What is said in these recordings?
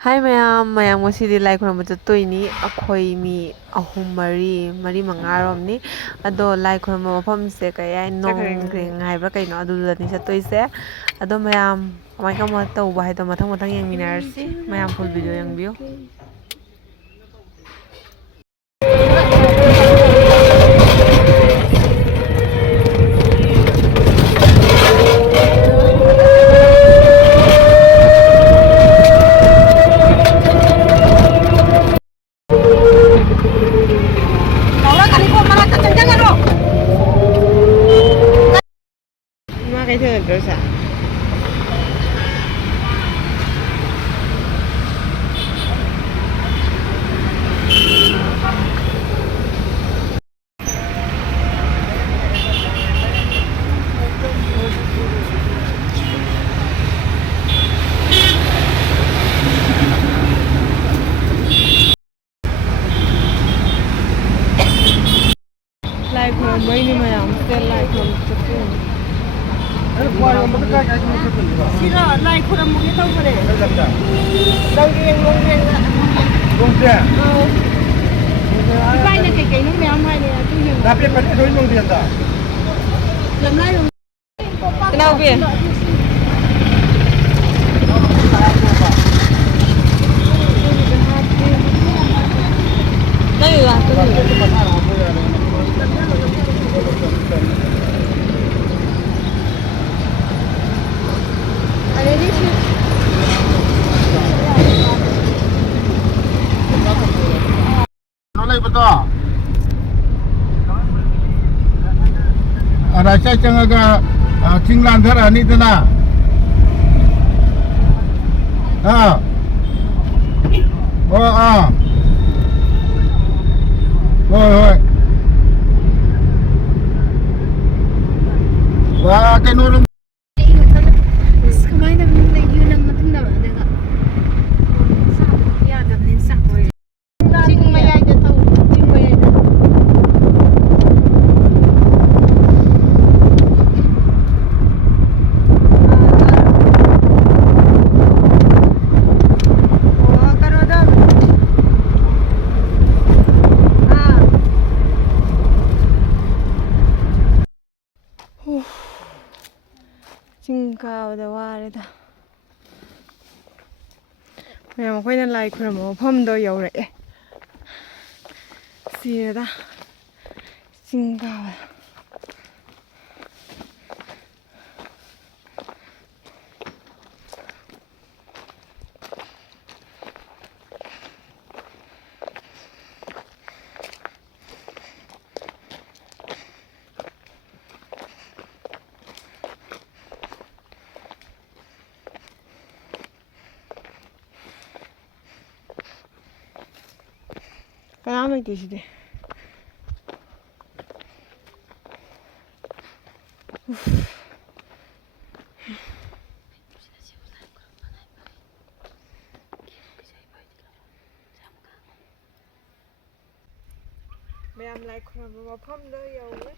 ꯍꯥꯏ ꯃꯌꯥꯝ ꯃꯌꯥꯝ ꯉꯁꯤꯗꯤ ꯂꯥꯏ ꯈꯨꯔꯨꯝꯕ ꯆꯠꯇꯣꯏꯅꯤ ꯑꯩꯈꯣꯏ ꯃꯤ ꯑꯍꯨꯝ ꯃꯔꯤ ꯃꯉꯥꯔꯣꯝꯅꯤ ꯑꯗꯣ ꯂꯥꯏ ꯈꯨꯔꯨꯝꯕ ꯃꯐꯝꯁꯦ ꯀꯩ ꯍꯥꯏ ꯅꯣꯡꯒ꯭ꯔꯦꯡ ꯍꯥꯏꯕ꯭ꯔꯥ ꯀꯩꯅꯣ ꯑꯗꯨꯗꯅꯤ ꯆꯠꯇꯣꯏꯁꯦ ꯑꯗꯣ ꯃꯌꯥꯝ ꯀꯃꯥꯏ ꯀꯃꯥꯏꯅ ꯇꯧꯕ ꯍꯥꯏꯗꯣ ꯃꯊꯪ ꯃꯊꯪ ꯌꯦꯡꯃꯤꯟꯅꯔꯁꯤ ꯃꯌꯥꯝ ꯐꯨꯜ ꯚꯤꯗꯤꯑꯣ ꯌꯦꯡꯕꯤꯌꯨ ꯏꯃꯥ ꯀꯩꯊꯦꯜ ꯅꯠꯇ꯭ꯔꯣꯁꯦ ꯂꯥꯏ ꯈꯨꯔꯨꯝꯕꯩꯅꯤ ꯃꯌꯥꯝꯁꯦ ꯂꯥꯏ ꯈꯨꯔꯨꯝꯕ ꯆꯠꯇꯣꯏꯅꯤ Sira, lai khura mugi tau kore. Nongren. Nongren. Ipai na kai nong meyam hai ne atu yeng. Tapi pani doi nongren da. Lam lai yong. Kenal bi Đây là nó lấy bắt to ada saya jangan ke cinglan thara ni tena oi wah cái nồi ꯆꯤꯡ ꯀꯥꯕꯗ ꯋꯥꯔꯦꯗ ꯃꯌꯥꯝ ꯑꯩꯈꯣꯏꯅ ꯂꯥꯏ ꯈꯨꯔꯨꯝꯕ ꯃꯐꯝꯗꯣ ꯌꯧꯔꯛꯑꯦ ꯁꯤꯔꯦꯗ ꯆꯤꯡ ꯀꯥꯕꯗ ꯀꯅꯥꯝ ꯂꯩꯇꯦ ꯁꯤꯗꯤ ꯃꯌꯥꯝ ꯂꯥꯏ ꯈꯨꯔꯨꯝꯕ ꯃꯐꯝꯗ ꯌꯧꯔꯦ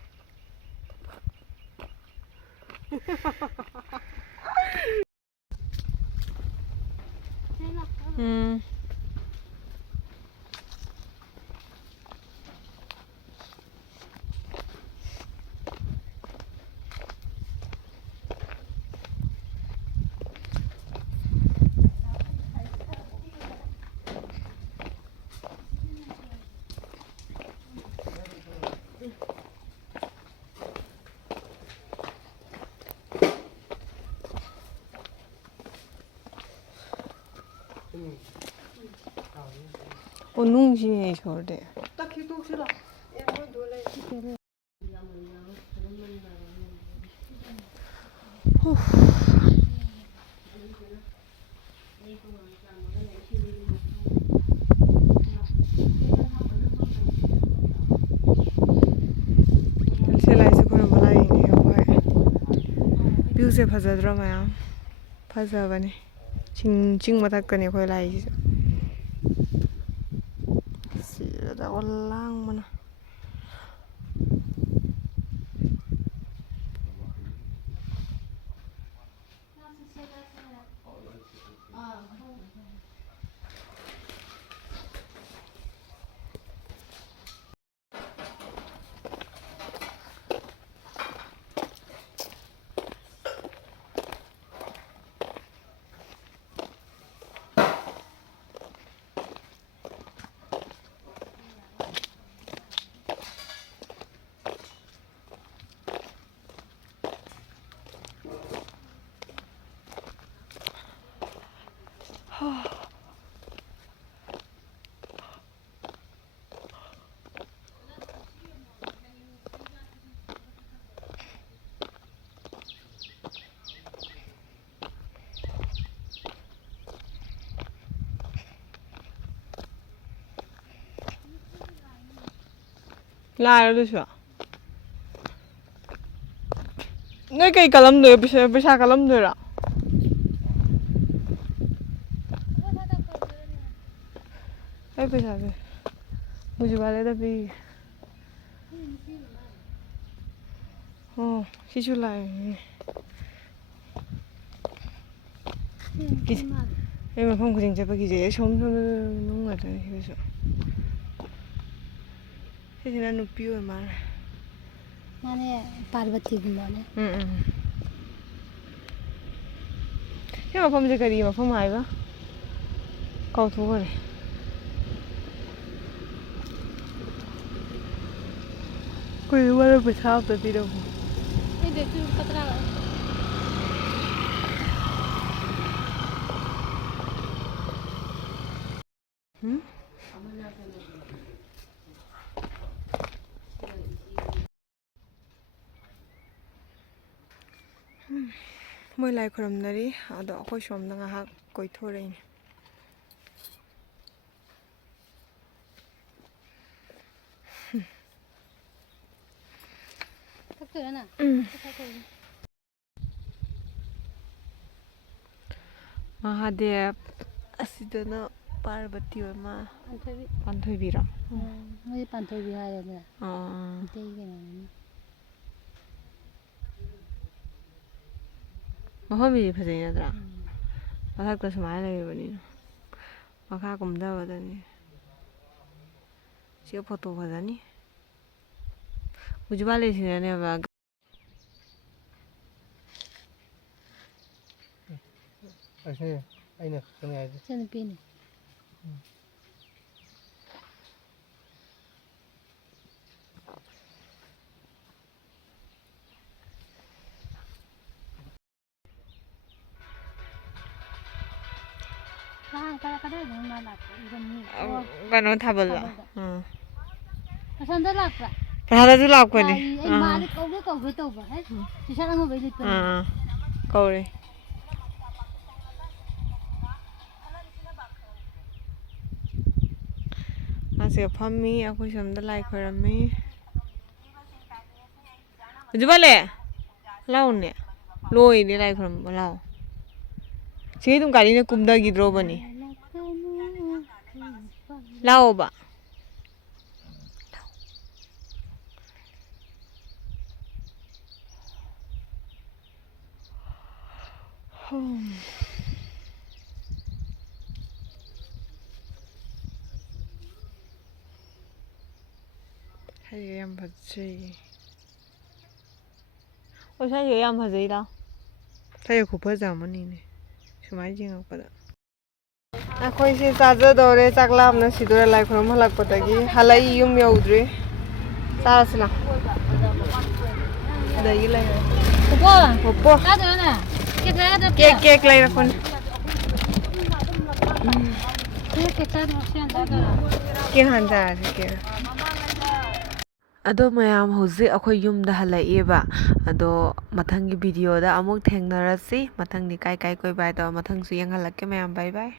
오 농지네 저래. 딱 기도 싫어. 얘뭐 놀래. 셀라이스 그런 거 라인이에요. 뷰세 파자드라 마야. 파자바네. 징 마닥거네 거기 라이지. 시다 올랑 뭐나. ꯂꯥꯏꯔ ꯑꯗꯨꯁꯨ ꯅꯣꯏ ꯀꯩ ꯀꯜꯂꯝꯗꯣꯏ ꯄꯩꯁꯥ ꯀꯜꯂꯝꯗꯣꯏꯔꯣ ꯑꯩ ꯄꯩꯁꯥꯁꯦ ꯃꯨꯖꯤꯕꯥꯂꯦꯗ ꯄꯤꯒꯦ ꯑꯣ ꯁꯤꯁꯨ ꯂꯥꯛꯑꯦ ꯑꯩ ꯃꯐꯝ ꯈꯨꯗꯤꯡ ꯆꯠꯄ ꯀꯤꯖꯩ ꯑꯩ ꯁꯣꯝ ꯅꯨꯡ ꯉꯥꯛꯇꯅꯤ ꯁꯤꯗꯁꯨ ꯁꯤꯁꯤꯅ ꯅꯨꯄꯤ ꯑꯣꯏ ꯃꯥꯜꯂꯦ माने पार्वतीगुम्बाने ꯁꯤ ꯃꯐꯝꯁꯦ ꯀꯔꯤ ꯃꯐꯝ ꯍꯥꯏꯕ ꯀꯥꯎꯊꯣꯛꯈ꯭ꯔꯦ ꯑꯩꯈꯣꯏ ꯋꯥꯔ ꯄꯩꯁꯥ ꯑꯝꯇ ꯄꯤꯔꯝꯃꯣ ये देखो कतरा ꯃꯣꯏ ꯂꯥꯏ ꯈꯨꯔꯨꯝꯅꯔꯤ ꯑꯗꯣ ꯑꯩꯈꯣꯏ ꯁꯣꯝꯗ ꯉꯥꯏꯍꯥꯛ ꯀꯣꯏꯊꯣꯔꯛꯏꯅꯦ थकतोयना महादेव ꯑꯁꯤꯗꯅ ꯄꯥꯔꯕꯇꯤ ꯑꯃ ꯄꯥꯟꯊꯣꯏꯕꯤꯔꯣ ꯃꯣꯏ ꯄꯥꯟꯊꯣꯏꯕꯤ ꯍꯥꯏꯔꯦꯅꯦ ꯑꯥ ꯏꯇꯩ ꯀꯩꯅꯣꯅꯤꯅ ꯃꯐꯝꯗꯤ ꯐꯖꯩ ꯅꯠꯇ꯭ꯔꯥ ꯃꯊꯛꯇ ꯁꯨꯃꯥꯏꯅ ꯂꯩꯔꯕꯅꯤꯅ ꯃꯈꯥ ꯀꯨꯝꯊꯕꯗꯅꯤ ꯁꯤ ꯐꯣꯇꯣ ꯐꯖꯅꯤ ꯃꯨꯖꯤꯕꯥꯂꯦꯁꯤꯅꯅꯦꯕ ꯑꯩꯅ ꯈꯪꯉꯦ ꯍꯥꯏꯁꯦ ꯏꯆꯟꯅꯨꯄꯤꯅꯤ कदाꯏꯗꯅꯣ ꯃꯥ ꯂꯥꯛꯄ ꯏꯔꯝꯅꯤ ꯀꯩꯅꯣ ꯊꯥꯕꯜꯂꯣ ꯑꯁꯣꯝꯗ ꯂꯥꯛꯄ꯭ꯔꯥ ꯄ꯭ꯔꯁꯥꯗꯁꯨ ꯂꯥꯛꯄꯅꯦ ꯑꯩ ꯃꯥꯗꯤ ꯀꯧꯒꯦ ꯇꯧꯕ ꯍꯦ ꯇꯤꯁꯥꯔꯠ ꯑꯉꯧꯕ ꯂꯤꯠꯄꯅꯦ ꯀꯧꯔꯦ ꯃꯥꯁꯦ ꯐꯝꯃꯤ ꯑꯩꯈꯣꯏ ꯁꯣꯝꯗ ꯂꯥꯏ ꯈꯣꯏꯔꯝꯃꯤ ꯃꯨꯖꯤꯕꯥꯂꯦ ꯂꯥꯛꯎꯅꯦ ꯂꯣꯏꯅꯦ ꯂꯥꯏ ꯈꯣꯏꯔꯝꯕ ꯂꯥꯛꯑꯣ ꯁꯤ ꯑꯗꯨꯝ ꯒꯥꯔꯤꯅ ꯀꯨꯝꯊꯈꯤꯗ꯭ꯔꯣꯕꯅꯤ ꯂꯥꯛꯑꯣꯕ ꯁꯥꯏꯁꯦ ꯌꯥꯝ ꯐꯖꯩ ꯍꯣꯏ ꯁꯥꯏꯁꯦ ꯌꯥꯝ ꯐꯖꯩꯗ ꯁꯥꯏꯁꯦ ꯈꯨꯐꯖ ꯑꯃꯅꯤꯅꯦ ꯁꯨꯃꯥꯏꯅ ꯌꯦꯡꯉꯛꯄꯗ ꯑꯩꯈꯣꯏꯁꯦ ꯆꯥꯖꯗꯧꯔꯦ ꯆꯥꯛ ꯂꯥꯝꯅ ꯁꯤꯗꯣꯔꯦ ꯂꯥꯏ ꯈꯨꯔꯨꯝ ꯍꯜꯂꯛꯄꯗꯒꯤ ꯍꯜꯂꯛꯏ ꯌꯨꯝ ꯌꯧꯗ꯭ꯔꯤ ꯆꯥꯔꯁꯤꯅ ꯑꯗꯒꯤ ꯂꯩꯔꯦ ꯄꯣꯄꯣ ꯀꯦꯛ ꯂꯩꯔꯛꯄꯅꯤ ꯀꯦꯛ ꯍꯥꯟꯅ ꯆꯥꯔꯁꯤ ꯀꯦꯛ ꯑꯗꯣ ꯃꯌꯥꯝ ꯍꯧꯖꯤꯛ ꯑꯩꯈꯣꯏ ꯌꯨꯝꯗ ꯍꯜꯂꯛꯏꯕ ꯑꯗꯣ ꯃꯊꯪꯒꯤ ꯚꯤꯗꯤꯑꯣꯗ ꯑꯃꯨꯛ ꯊꯦꯡꯅꯔꯁꯤ ꯃꯊꯪꯗꯤ ꯀꯥꯏ ꯀꯣꯏꯕ ꯍꯥꯏꯗꯣ ꯃꯊꯪꯁꯨ ꯌꯦꯡꯍꯜꯂꯛꯀꯦ ꯃꯌꯥꯝ ꯕꯥꯏ ꯕꯥꯏ